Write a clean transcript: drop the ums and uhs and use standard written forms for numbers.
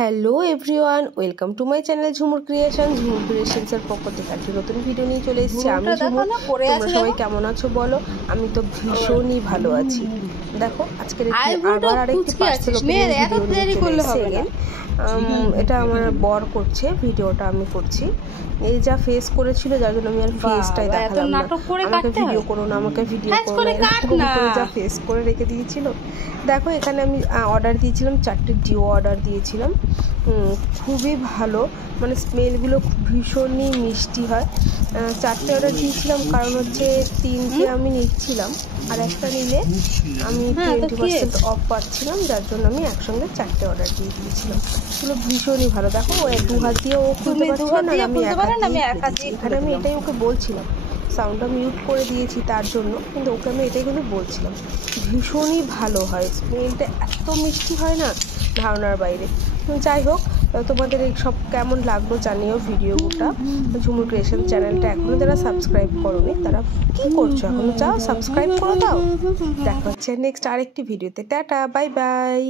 Hello everyone, welcome to my channel Jhumur ক্রিয়েশনসের পক্ষ থেকে একটি নতুন ভিডিও নিয়ে চলে এসেছি। আমি ঝুমুর। তোমরা সবাই কেমন আছো বলো? আমি তো ভীষণই ভালো আছি। দেখো আজকের আবার আরেকটি পার্সেল ওপেনিং ভিডিও নিয়ে চলে এসেছি। এটা আমার বর করছে, ভিডিওটা আমি করছি। এই যা ফেস করেছিল যার জন্য আমি আর ফেসটাই দেখালাম না। আমাকে ভিডিও করো না, আমাকে ভিডিও করো না, এরকম করে যা ফেস করে রেখে দিয়েছিল। দেখো এখানে আমি অর্ডার দিয়েছিলাম, 4টে ডিও অর্ডার দিয়েছিলাম। খুবই ভালো, মানে স্মেলগুলো ভীষণই মিষ্টি হয়। 4টে অর্ডার দিয়েছিলাম, কারণ হচ্ছে 3টে আমি নিচ্ছিলাম, আর একটা নিলে আমি 20% অফ পাচ্ছিলাম, যার জন্য আমি একসঙ্গে 4টে অর্ডার দিয়ে দিয়েছিলাম। এগুলো ভীষণই ভালো। দেখো ও 2 হাত দিয়ে ও খুলতে পারছে না, আমি একা দিয়ে। এখানে আমি এটাই ওকে বলছিলাম, সাউন্ডটা মিউট করে দিয়েছি তার জন্য, কিন্তু ওকে আমি এটাই কিন্তু বলছিলাম ভীষণই ভালো হয়, স্মেলটা এত মিষ্টি হয় না ধারণার বাইরে। যাই হোক, তোমাদের এই সব কেমন লাগলো জানিও ভিডিওটা। ঝুমুর ক্রিয়েশন চ্যানেলটা এখনও যারা সাবস্ক্রাইব করোনি তারা কি করছো, এখনো যাও সাবস্ক্রাইব করে দাও। দেখা হচ্ছে নেক্সট আরেকটি ভিডিওতে। Tata, bye bye.